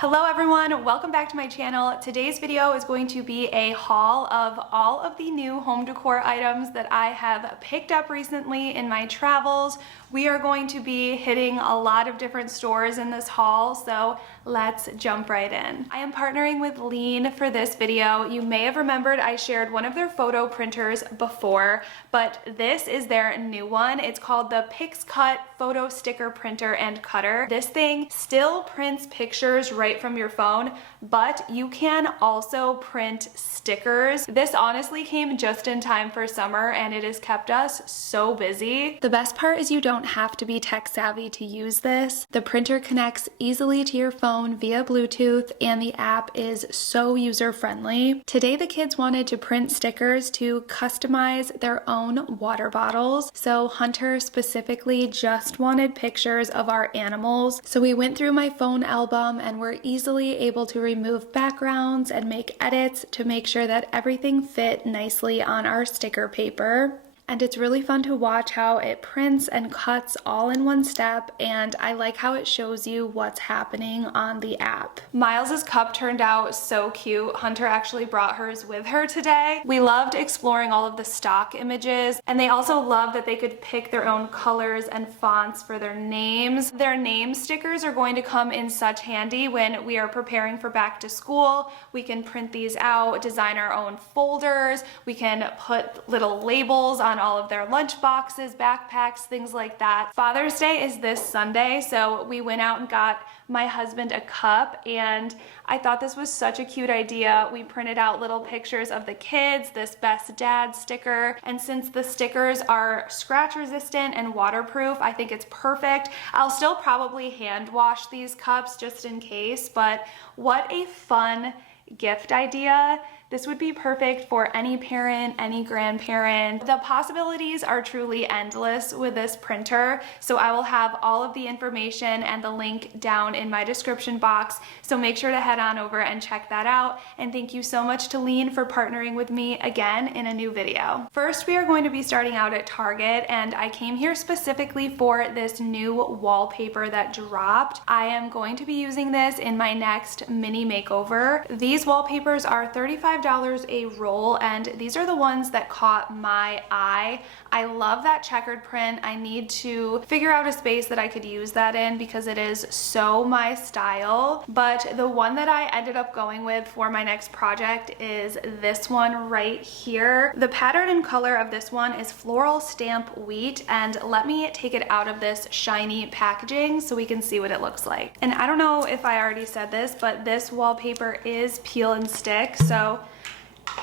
Hello everyone, welcome back to my channel. Today's video is going to be a haul of all of the new home decor items that I have picked up recently in my travels. We are going to be hitting a lot of different stores in this haul, so let's jump right in. I am partnering with Liene for this video. You may have remembered I shared one of their photo printers before, but this is their new one. It's called the PixCut Photo Sticker Printer and Cutter. This thing still prints pictures right from your phone, but you can also print stickers. This honestly came just in time for summer and it has kept us so busy. The best part is you don't have to be tech savvy to use this. The printer connects easily to your phone via Bluetooth and the app is so user friendly. Today the kids wanted to print stickers to customize their own water bottles. So Hunter specifically just wanted pictures of our animals. So we went through my phone album and were easily able to remove backgrounds and make edits to make sure that everything fit nicely on our sticker paper. And it's really fun to watch how it prints and cuts all in one step, and I like how it shows you what's happening on the app. Miles's cup turned out so cute. Hunter actually brought hers with her today. We loved exploring all of the stock images, and they also loved that they could pick their own colors and fonts for their names. Their name stickers are going to come in such handy when we are preparing for back to school. We can print these out, design our own folders, we can put little labels on all of their lunch boxes, backpacks, things like that. Father's Day is this Sunday, so we went out and got my husband a cup, and I thought this was such a cute idea. We printed out little pictures of the kids, this best dad sticker, and since the stickers are scratch resistant and waterproof, I think it's perfect. I'll still probably hand wash these cups just in case, but what a fun gift idea. This would be perfect for any parent, any grandparent. The possibilities are truly endless with this printer, so I will have all of the information and the link down in my description box, so make sure to head on over and check that out. And thank you so much to Liene for partnering with me again in a new video. First, we are going to be starting out at Target, and I came here specifically for this new wallpaper that dropped. I am going to be using this in my next mini makeover. These wallpapers are $35 a roll, and these are the ones that caught my eye. I love that checkered print. I need to figure out a space that I could use that in because it is so my style. But the one that I ended up going with for my next project is this one right here. The pattern and color of this one is floral stamp wheat, and let me take it out of this shiny packaging so we can see what it looks like. And I don't know if I already said this, but this wallpaper is peel and stick, so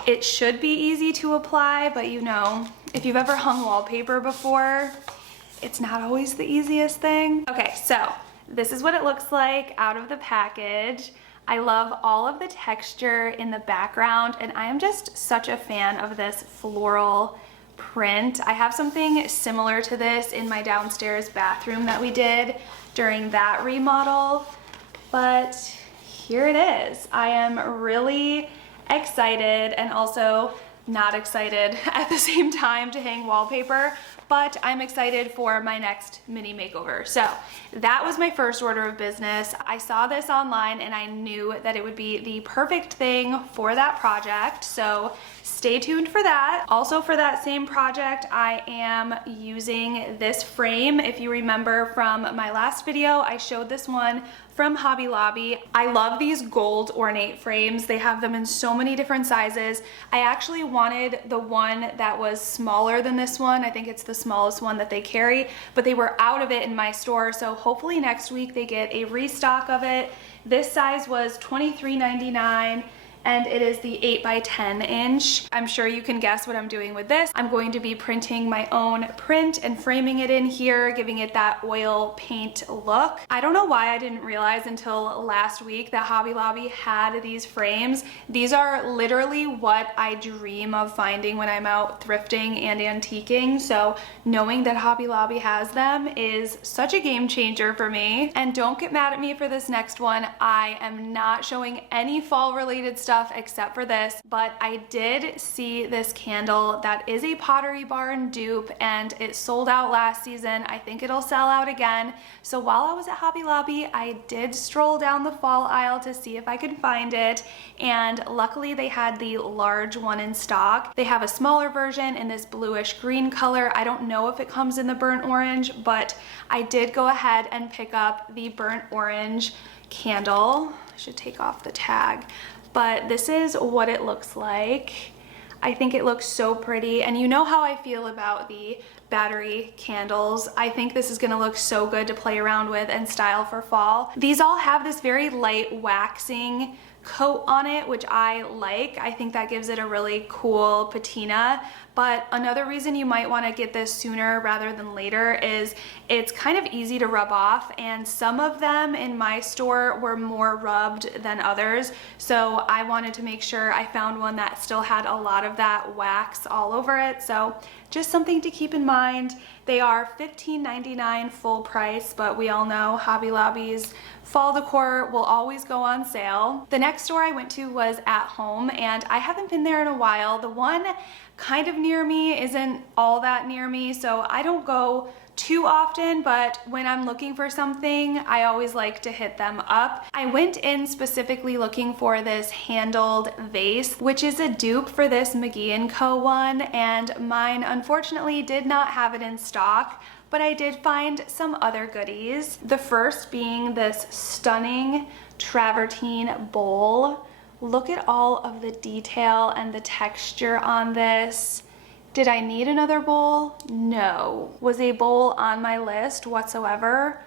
it should be easy to apply, but you know, if you've ever hung wallpaper before, it's not always the easiest thing. Okay, so this is what it looks like out of the package. I love all of the texture in the background, and I am just such a fan of this floral print. I have something similar to this in my downstairs bathroom that we did during that remodel, but here it is. I am really excited and also not excited at the same time to hang wallpaper, but I'm excited for my next mini makeover. So that was my first order of business. I saw this online and I knew that it would be the perfect thing for that project, so stay tuned for that. Also for that same project, I am using this frame. If you remember from my last video, I showed this one from Hobby Lobby. I love these gold ornate frames. They have them in so many different sizes. I actually wanted the one that was smaller than this one. I think it's the smallest one that they carry, but they were out of it in my store, so hopefully next week they get a restock of it. This size was $23.99. and it is the 8x10 inch. I'm sure you can guess what I'm doing with this. I'm going to be printing my own print and framing it in here, giving it that oil paint look. I don't know why I didn't realize until last week that Hobby Lobby had these frames. These are literally what I dream of finding when I'm out thrifting and antiquing, so knowing that Hobby Lobby has them is such a game changer for me. And don't get mad at me for this next one. I am not showing any fall related stuff stuff except for this, but I did see this candle that is a Pottery Barn dupe and it sold out last season. I think it'll sell out again. So while I was at Hobby Lobby, I did stroll down the fall aisle to see if I could find it, and luckily they had the large one in stock. They have a smaller version in this bluish green color. I don't know if it comes in the burnt orange, but I did go ahead and pick up the burnt orange candle. I should take off the tag, but this is what it looks like. I think it looks so pretty, and you know how I feel about the battery candles. I think this is gonna look so good to play around with and style for fall. These all have this very light waxing coat on it, which I like. I think that gives it a really cool patina. But another reason you might want to get this sooner rather than later is it's kind of easy to rub off, and some of them in my store were more rubbed than others. So I wanted to make sure I found one that still had a lot of that wax all over it. So just something to keep in mind. They are $15.99 full price, but we all know Hobby Lobby's fall decor will always go on sale. The next store I went to was At Home, and I haven't been there in a while. The one kind of near me isn't all that near me, so I don't go too often, but when I'm looking for something, I always like to hit them up. I went in specifically looking for this handled vase, which is a dupe for this McGee & Co. one, and mine unfortunately did not have it in stock, but I did find some other goodies. The first being this stunning travertine bowl. Look at all of the detail and the texture on this. Did I need another bowl? No. Was a bowl on my list whatsoever?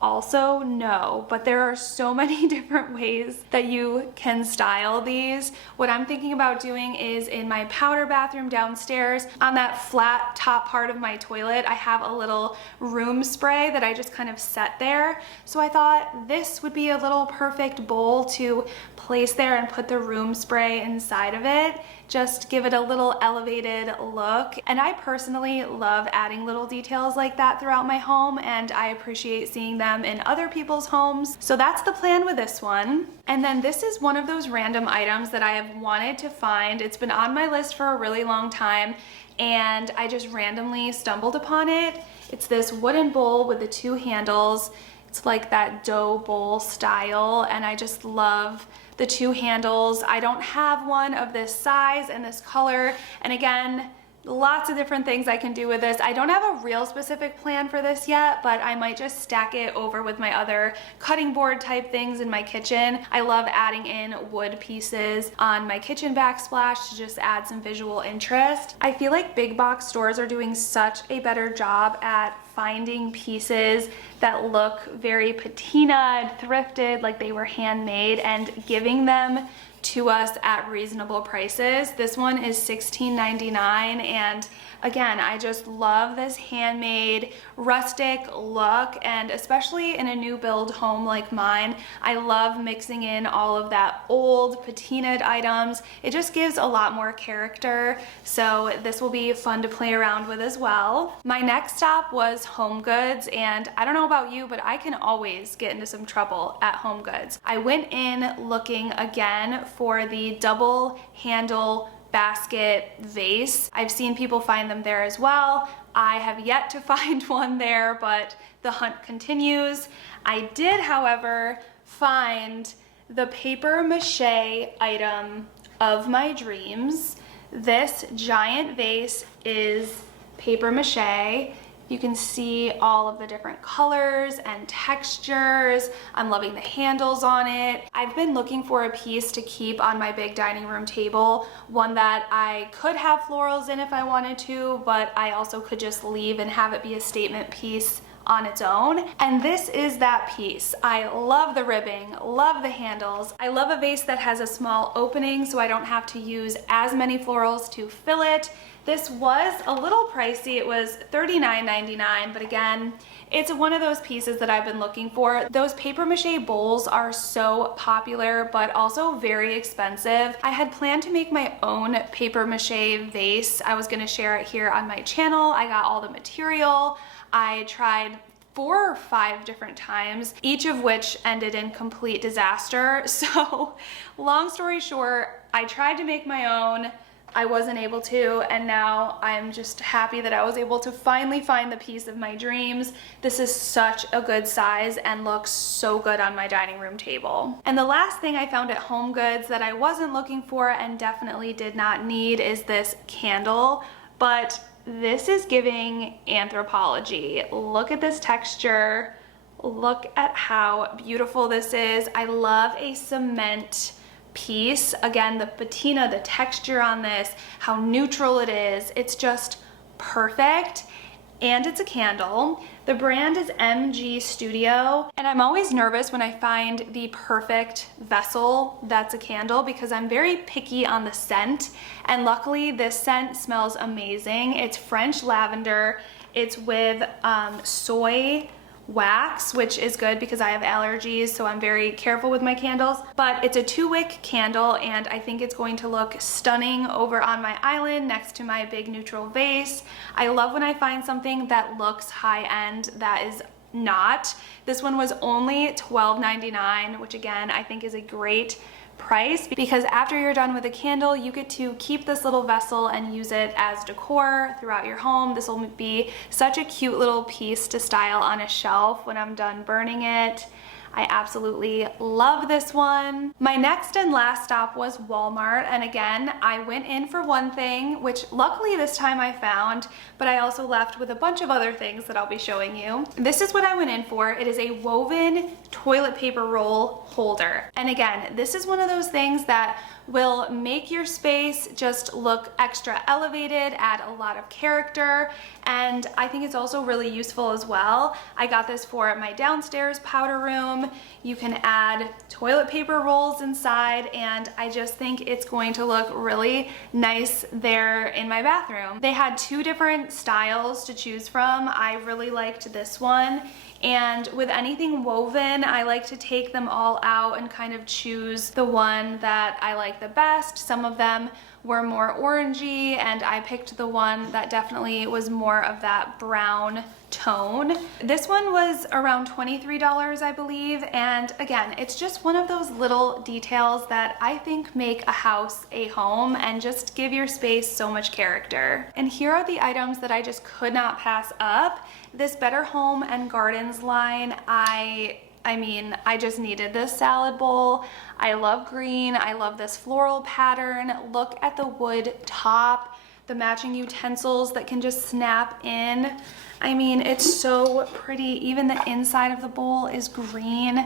Also, no. But there are so many different ways that you can style these. What I'm thinking about doing is in my powder bathroom downstairs, on that flat top part of my toilet, I have a little room spray that I just kind of set there. So I thought this would be a little perfect bowl to place there and put the room spray inside of it. Just give it a little elevated look. And I personally love adding little details like that throughout my home, and I appreciate seeing them in other people's homes. So that's the plan with this one. And then this is one of those random items that I have wanted to find. It's been on my list for a really long time, and I just randomly stumbled upon it. It's this wooden bowl with the two handles. It's like that dough bowl style, and I just love the two handles. I don't have one of this size and this color, and again, lots of different things I can do with this. I don't have a real specific plan for this yet, but I might just stack it over with my other cutting board type things in my kitchen. I love adding in wood pieces on my kitchen backsplash to just add some visual interest. I feel like big box stores are doing such a better job at finding pieces that look very patina and thrifted, like they were handmade, and giving them to us at reasonable prices. This one is $16.99, and again, I just love this handmade rustic look, and especially in a new build home like mine, I love mixing in all of that old patinaed items. It just gives a lot more character, so this will be fun to play around with as well. My next stop was HomeGoods, and I don't know about you, but I can always get into some trouble at HomeGoods. I went in looking again for the double handle basket vase. I've seen people find them there as well. I have yet to find one there, but the hunt continues. I did, however, find the paper mache item of my dreams. This giant vase is paper mache. You can see all of the different colors and textures. I'm loving the handles on it. I've been looking for a piece to keep on my big dining room table, one that I could have florals in if I wanted to, but I also could just leave and have it be a statement piece on its own. And this is that piece. I love the ribbing, love the handles. I love a vase that has a small opening so I don't have to use as many florals to fill it. This was a little pricey. It was $39.99, but again, it's one of those pieces that I've been looking for. Those paper mache bowls are so popular, but also very expensive. I had planned to make my own paper mache vase. I was gonna share it here on my channel. I got all the material. I tried 4 or 5 different times, each of which ended in complete disaster. So long story short, I tried to make my own. I wasn't able to, and now I'm just happy that I was able to finally find the piece of my dreams. This is such a good size and looks so good on my dining room table. And the last thing I found at HomeGoods that I wasn't looking for and definitely did not need is this candle, but this is giving Anthropology. Look at this texture. Look at how beautiful this is. I love a cement piece. Again, the patina, the texture on this, how neutral it is. It's just perfect. And it's a candle. The brand is MG Studio. And I'm always nervous when I find the perfect vessel that's a candle because I'm very picky on the scent. And luckily this scent smells amazing. It's French lavender. It's with soy wax, which is good because I have allergies, so I'm very careful with my candles. But it's a 2-wick candle, and I think it's going to look stunning over on my island next to my big neutral vase. I love when I find something that looks high-end that is not. This one was only $12.99, which again I think is a great price because after you're done with a candle, you get to keep this little vessel and use it as decor throughout your home. This will be such a cute little piece to style on a shelf when I'm done burning it. I absolutely love this one. My next and last stop was Walmart, and again, I went in for one thing, which luckily this time I found, but I also left with a bunch of other things that I'll be showing you. This is what I went in for. It is a woven toilet paper roll holder. And again, this is one of those things that will make your space just look extra elevated, add a lot of character, and I think it's also really useful as well. I got this for my downstairs powder room. You can add toilet paper rolls inside, and I just think it's going to look really nice there in my bathroom. They had 2 different styles to choose from. I really liked this one. And with anything woven, I like to take them all out and kind of choose the one that I like the best. Some of them were more orangey, and I picked the one that definitely was more of that brown tone. This one was around $23, I believe, and again, it's just one of those little details that I think make a house a home and just give your space so much character. And here are the items that I just could not pass up. This Better Home and Gardens line, I mean, I just needed this salad bowl. I love green. I love this floral pattern. Look at the wood top, the matching utensils that can just snap in. I mean, it's so pretty. Even the inside of the bowl is green.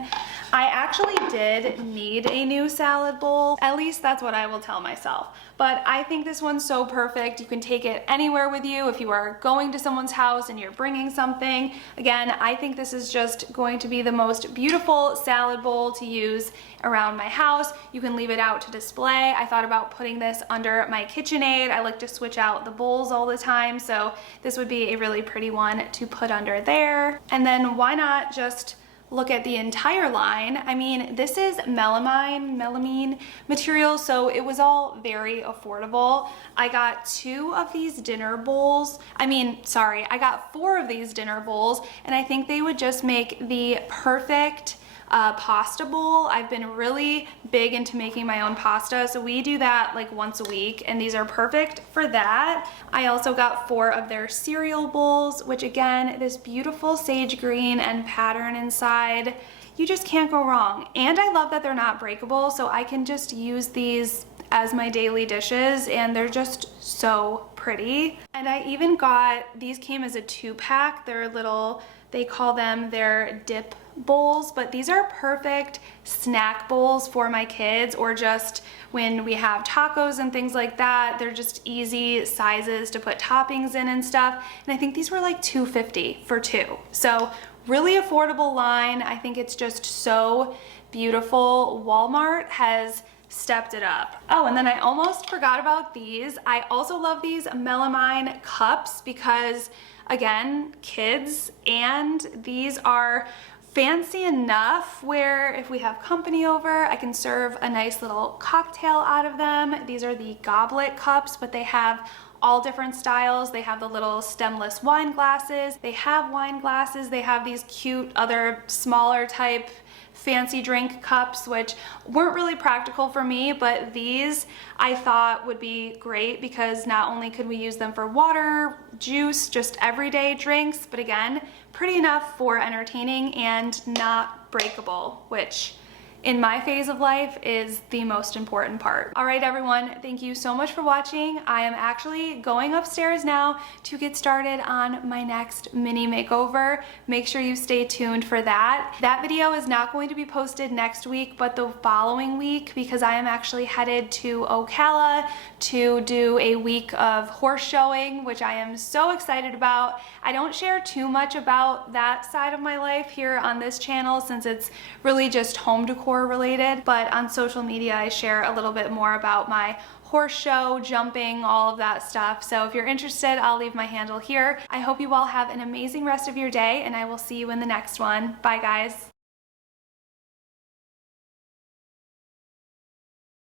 I actually did need a new salad bowl. At least that's what I will tell myself. But I think this one's so perfect. You can take it anywhere with you if you are going to someone's house and you're bringing something. Again, I think this is just going to be the most beautiful salad bowl to use around my house. You can leave it out to display. I thought about putting this under my KitchenAid. I like to switch out the bowls all the time, so this would be a really pretty one to put under there. And then why not just look at the entire line. I mean, this is melamine material, so it was all very affordable. I got 2 of these dinner bowls. I got 4 of these dinner bowls, and I think they would just make the perfect pasta bowl. I've been really big into making my own pasta, so we do that like once a week, and these are perfect for that. I also got 4 of their cereal bowls, which again, this beautiful sage green and pattern inside. You just can't go wrong. And I love that they're not breakable, so I can just use these as my daily dishes, and they're just so pretty. And I even got, these came as a 2-pack. They're little, they call them their dip bowls, but these are perfect snack bowls for my kids, or just when we have tacos and things like that. They're just easy sizes to put toppings in and stuff. And I think these were like $2.50 for 2. So really affordable line. I think it's just so beautiful. Walmart has stepped it up. Oh, and then I almost forgot about these. I also love these melamine cups because, again, kids, and these are fancy enough where if we have company over, I can serve a nice little cocktail out of them. These are the goblet cups, but they have all different styles. They have the little stemless wine glasses. They have wine glasses. They have these cute other smaller type fancy drink cups, which weren't really practical for me, but these I thought would be great because not only could we use them for water, juice, just everyday drinks, but again, pretty enough for entertaining and not breakable, which in my phase of life is the most important part. All right, everyone, thank you so much for watching. I am actually going upstairs now to get started on my next mini makeover. Make sure you stay tuned for that. That video is not going to be posted next week, but the following week, because I am actually headed to Ocala to do a week of horse showing, which I am so excited about. I don't share too much about that side of my life here on this channel since it's really just home decor related, but on social media I share a little bit more about my horse show, jumping, all of that stuff. So if you're interested, I'll leave my handle here. I hope you all have an amazing rest of your day, and I will see you in the next one. Bye, guys.